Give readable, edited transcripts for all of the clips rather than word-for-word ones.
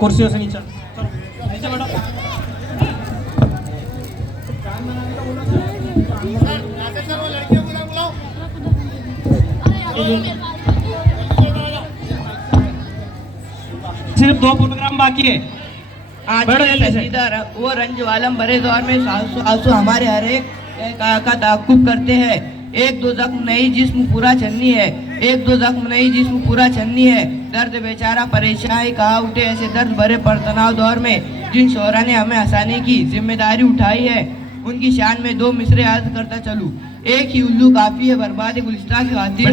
कुर्सियों से नीचे नीचे बैठो। सिर्फ 2 प्रोग्राम बाकी है। आज वो रंज वालम भरे दौर में आंसू हमारे हर एक का ताकुब करते हैं। एक दो जख्म नहीं जिस्म पूरा छन्नी है, एक दो जख्म नहीं जिस्म पूरा छन्नी है। दर्द बेचारा परेशानी कहा उठे ऐसे दर्द भरे परतनाव दौर में जिन शोहरा ने हमें हंसाने की जिम्मेदारी उठाई है, उनकी शान में 2 मिसरे अर्ज करता चलूं। एक ही उल्लू काफी है बर्बाद गुलिस्तान की खातिर,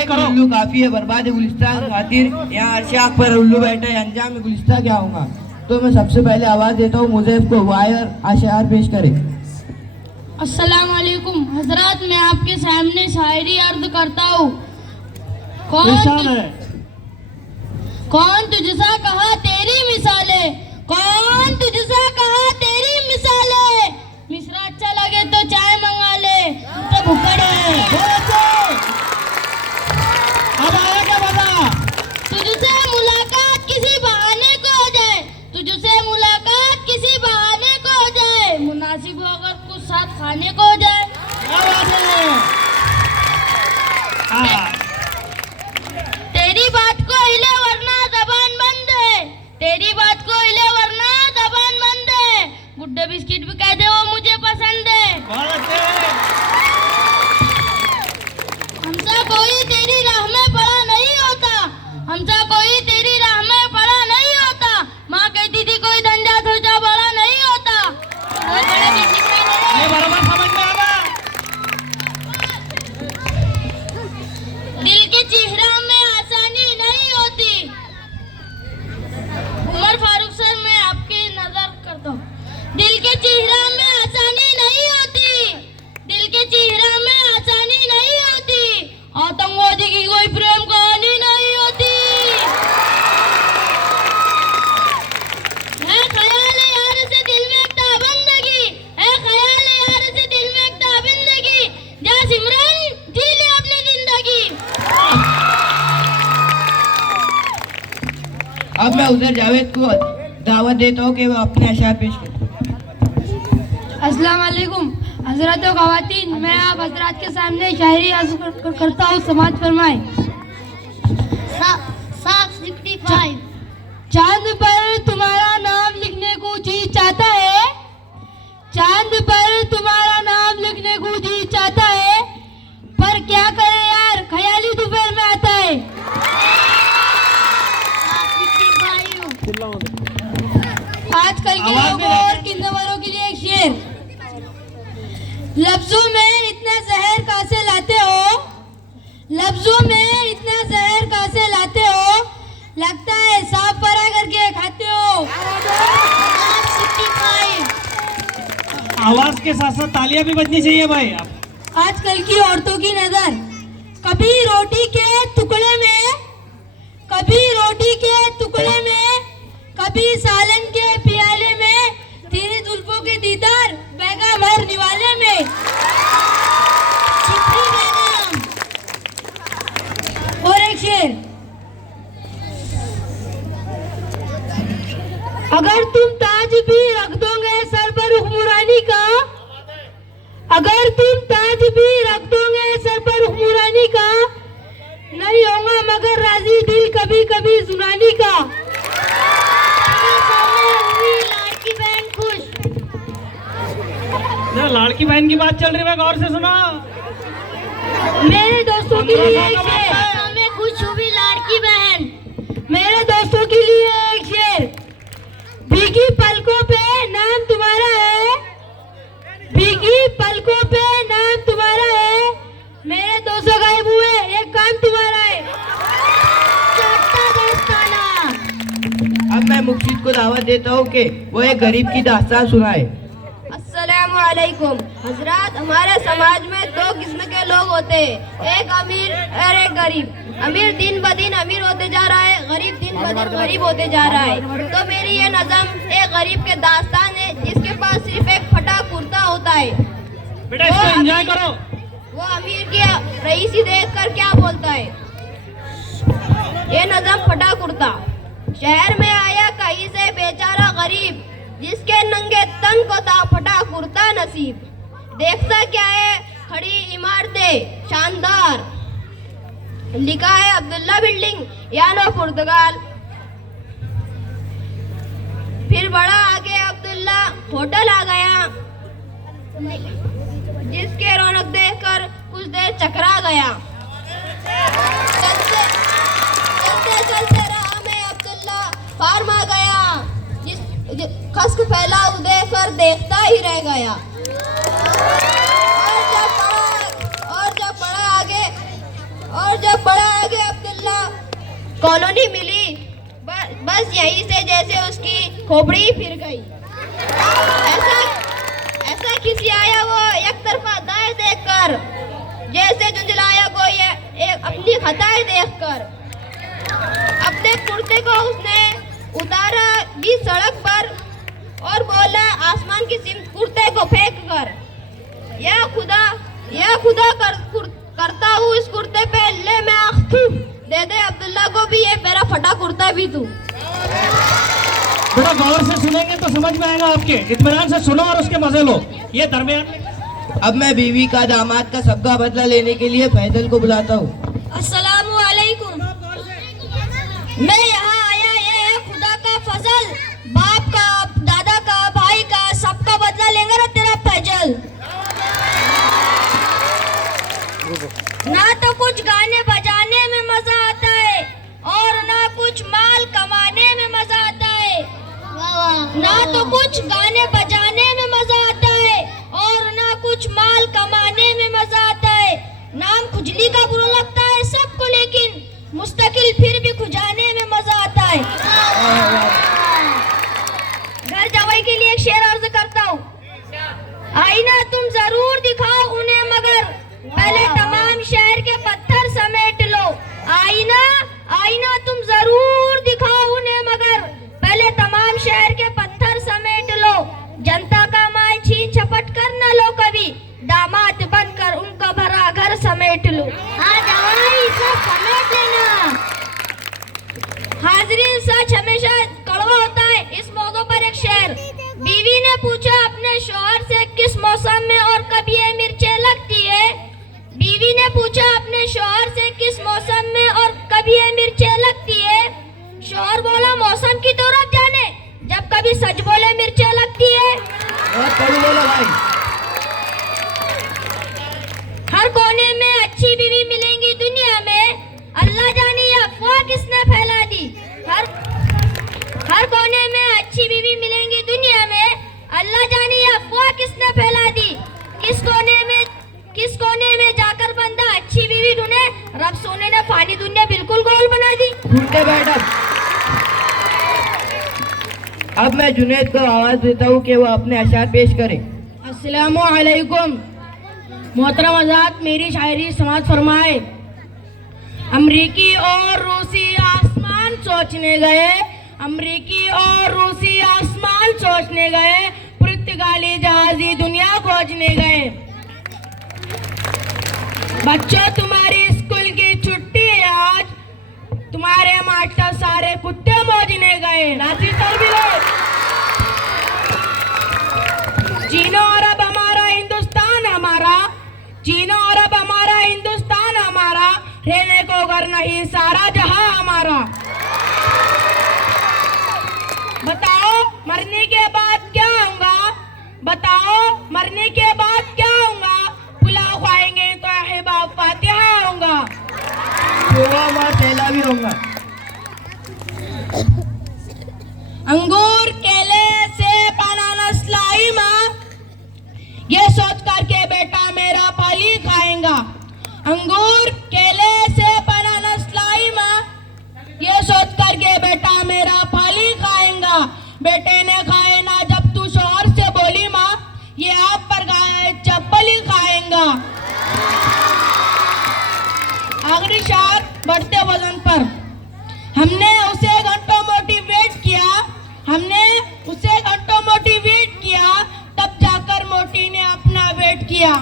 एक उल्लू काफी है बर्बाद गुलिस्तान की खातिर। यहाँ अर्शाक पर उल्लू बैठे अंजाम में गुलिस्तान क्या होगा। तो मैं सबसे पहले आवाज देता हूँ मुझे को वायर आशार पेश करे। अस्सलाम वालेकुम हजरत, मैं आपके सामने शायरी अर्ज करता हूँ। कौन तुझसा कहा तेरी मिसाले, कौन तुझसा कहा तेरी मिसाले। मिसरा अच्छा लगे तो चाय मंगा ले, तो भुक्कड़ है। अब आया क्या बता? तुझसे मुलाकात किसी बहाने को हो जाए, तुझसे मुलाकात किसी बहाने को हो जाए। मुनासिब हो अगर कुछ साथ खाने को हो जाए। तेरी बात को हिले वरना जबान बंद है, तेरी बात को हिले वरना जबान बंद है। गुड्डे बिस्किट भी कह दे वो मुझे पसंद है। हमसा कोई तेरी राह में पड़ा नहीं होता, हमसा कोई तेरी राह में पड़ा नहीं होता। माँ कहती थी कोई धंधा सोचा बड़ा नहीं होता। बराबर समझ में आ गया। दिल के चेहरा में आसानी नहीं होती। उमर फारूक सर मैं आपकी नजर करता हूँ। दिल के चेहरा में आसानी नहीं होती, दिल के चेहरा में आसानी नहीं होती। आतंकवादी की कोई प्रेम कहानी नहीं होती। है ख्याल यार से दिल में एक ताबंदगी, है ख्याल यार से दिल में एक ताबंदगी। जा सिमरन जी ले अपनी जिंदगी। अब मैं उधर जावेद को दावत देता हूँ कि वो अपने अशार पेश करे। अस्सलाम वालेकुम हजरत व ख़वातीन, मैं आप हजरात के सामने शायरी अर्ज करता हूँ। समाज फरमाए। 65 चांद पर तुम्हारा नाम लिखने को जी चाहता है, चांद पर तुम्हारा नाम लिखने को जी चाहता है। पर क्या करे यार ख्याली दोपहर में आता है। आजकल के लोगों और किन्नवरों के लिए एक शेर। लफ्जों में इतना जहर कहाँ से लाते हो, लफ्जों में इतना जहर कहाँ से लाते हो। लगता है साफ फरा करके खाते हो। आवाज के साथ साथ तालियां भी बजनी चाहिए भाई। आजकल की औरतों की नजर कभी रोटी के टुकड़े में, कभी रोटी के टुकड़े में, कभी सालन के प्याले में। तेरे जुल्फों के दीदार बेगम हर निवाले में। और एक शेर। अगर तुम ताज भी रख दोगे सर पर हुक्मरानी का, अगर तुम ताज भी रख दोगे सर पर हुक्मरानी का, नहीं होगा मगर राजी दिल कभी कभी जुनानी का। लाड़की बहन खुश, लाड़की बहन की बात चल रही है, गौर से सुना। मेरे दोस्तों के लिए एक शेर। मैं खुश हुई लाड़की बहन, मेरे दोस्तों के लिए एक शेर। भीगी पलकों पे नाम तुम्हारा है, भीगी पलकों पे नाम तुम्हारा है। मेरे 200 गायब हुए एक काम तुम्हारा है। अब मैं मुक्शिद को दावत देता हूँ कि वो एक गरीब की दास्तान सुनाए। अस्सलाम वालेकुम हजरात, हमारे समाज में 2 किस्म के लोग होते हैं, एक अमीर और एक गरीब। अमीर दिन ब दिन अमीर होते जा रहा है, गरीब दिन ब दिन गरीब होते जा रहा है। तो मेरी ये नज़म एक गरीब के दास्तान है, जिस बेटा इसको एंजॉय करो। वो अमीर की रईसी देखकर क्या बोलता है, ये नजम फटा कुर्ता। शहर में आया कहीं से बेचारा गरीब, जिसके नंगे तन को था फटा कुर्ता नसीब। देखता क्या है खड़ी इमारतें शानदार, लिखा है अब्दुल्ला बिल्डिंग यानो पुर्तगाल। फिर बड़ा आगे अब्दुल्ला होटल आ गया, जिसके रौनक देखकर कुछ देर चकरा गया। चलते चलते चलते राह में अब्दुल्ला फार्म आ गया, खस्क फैला उदय कर देखता ही रह गया। और जब बड़ा आगे अब्दुल्ला कॉलोनी मिली, बस यहीं से जैसे उसकी खोपड़ी फिर गई। ऐसा किसी आया वो एक तरफा दाएं देखकर, जैसे झुंझलाया कोई एक अपनी खताएं देखकर। अपने कुर्ते को उसने उतारा भी सड़क पर और बोला आसमान की सिमत कुर्ते को फेंक कर, या खुदा करता हूँ इस कुर्ते पे ले मैं आँख दे दे अब्दुल्ला को भी ये मेरा फटा कुर्ता भी तू। बेटा गौर से सुनेंगे तो समझ में आएगा आपके, इत्मीनान से सुनो और उसके मजे लो। ये दरमियान में अब मैं बीवी का दामाद का सबका बदला लेने के लिए फैजल को बुलाता हूँ। अस्सलामु अलैकुम। मैं यहाँ आया, ये है खुदा का फजल, बाप का, दादा का, भाई का, सबका बदला लेंगे ना तेरा फैजल। ना तो कुछ गाने बजाने में मजा आता है और ना कुछ माल कमाने में मजा आता है। ना तो कुछ गाने बजाने में मजा आता है और ना कुछ माल कमाने में मजा आता है। नाम खुजली का बुरा लगता है सबको, लेकिन मुस्तकिल फिर भी खुजाने में मजा आता है। घर जवाई के लिए एक शेर अर्ज करता हूँ। आईना तुम जरूर दिखाओ उन्हें, मगर पहले तमाम शहर के पत्थर समेट लो। आईना तुम जरूर दिखाओ उन्हें, मगर पहले तमाम शहर के पत्थर समेट लो। जनता का माल छीन झपट कर न लो कभी, दामाद बनकर उनका भरा घर समेट लो। हाँ जवाई सब समेट लेना। हाजरीन, सच हमेशा कड़वा होता है। इस मौके पर एक शेर। बीवी ने पूछा अपने शौहर से किस मौसम में और कब ये मिर्चें लगती है। बीवी ने पूछा अपने शौहर से किस मौसम में और कब ये मिर्चें लगती है। शौहर बोला मौसम की तो रब जाने, जब कभी सच बोले मिर्चें लगती है। बोलो भाई। हर कोने में अच्छी बीवी मिलेंगी दुनिया में, अल्लाह जाने ये अफवाह किसने फैला दी। हर कोने में अच्छी बीवी मिलेंगी दुनिया में, अल्लाह जाने ये अफवाह किसने फैला दी। किस कोने में जाकर बंदा अच्छी बीवी ढूंढे, रब सोने ने फानी दुनिया बिल्कुल गोल बना दी। ढूंढते मैडम। अब मैं जुनैद को आवाज देता हूँ कि वो अपने अशार पेश करे। अस्सलामु अलैकुम। मोहतरम आजाद, मेरी शायरी समाज फरमाए। अमरीकी और रूसी आसमान सोचने गए, अमरीकी और रूसी आसमान सोचने गए, पुर्तगाली जहाजी दुनिया खोजने गए। बच्चों तुम्हारी स्कूल की छुट्टी है आज, तुम्हारे मास्टर सारे कुत्ते मोजने गए। नासी सर भी लो। चीनो अरब हमारा हिंदुस्तान हमारा, चीनो अरब हमारा हिंदुस्तान हमारा, रहने को घर नहीं सारा जहां हमारा। बताओ मरने के बाद क्या होगा, बताओ मरने के बाद क्या होगा, पुलाव खाएंगे तो अहबाब फातिहा होगा। भी होगा। अंगूर केले सेब अनानास लाई माँ, ये सोच कर के बेटा मेरा पाली खाएगा। अंगूर केले सेब अनानास लाई माँ, ये सोच कर के बेटा मेरा पाली खाएगा। बेटे ने खाए ना जब तू शौहर से बोली माँ, ये आप पर गाय चप्पल ही खाएगा। आखिरी शायर बढ़ते वजन पर। किया।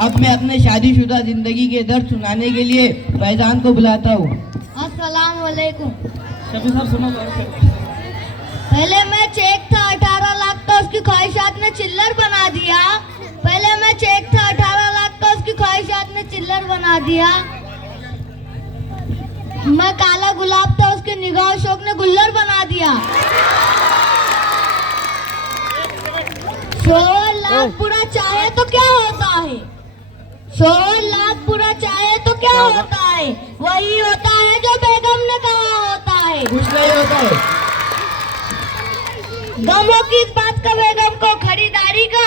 अब मैं अपने शादीशुदा जिंदगी के दर्द सुनाने के लिए फैजान को बुलाता हूँ। अस्सलाम वालेकुम। शफी साहब सुनो गौर से। पहले मैं चेक था 18 लाख का, उसकी ख्वाहिशात ने चिल्लर बना दिया। पहले मैं चेक था 18 लाख का, उसकी ख्वाहिशात ने चिल्लर बना दिया। मैं काला गुलाब था, उसके निगाह शौक ने गुल्लर बना दिया। 16 लाख बुरा चाहे तो क्या होता है? 16 लाख बुरा चाहे तो क्या होता है? वही होता है जो बेगम ने कहा होता है। कुछ नहीं होता है। गमों किस बात का बेगम को खरीदारी का,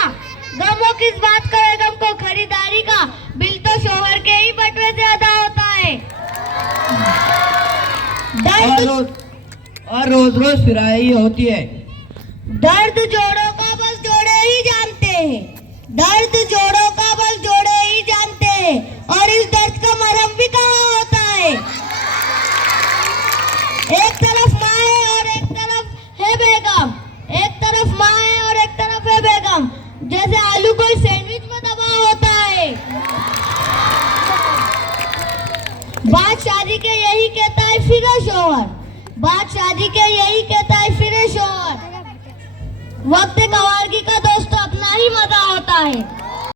गमों किस बात का बेगम को खरीदारी का, बिल तो शोहर के ही बटवे से अदा होता है। और रोज रोज फिराई होती है। दर्द जोड़ों का बस जोड़े ही जानते हैं, दर्द जोड़ों का बस जोड़े ही जानते हैं, और इस दर्द का मरहम भी कहाँ होता है। एक तरफ माँ है और एक तरफ है बेगम, एक तरफ माँ है और एक तरफ है बेगम, जैसे आलू कोई सैंडविच में दबा होता है। बात शादी के यही कहता है फिरे शोहर, बात शादी के यही कहता है फिरे शोहर। वक्त कवारगी का दोस्तों अपना ही मजा होता है।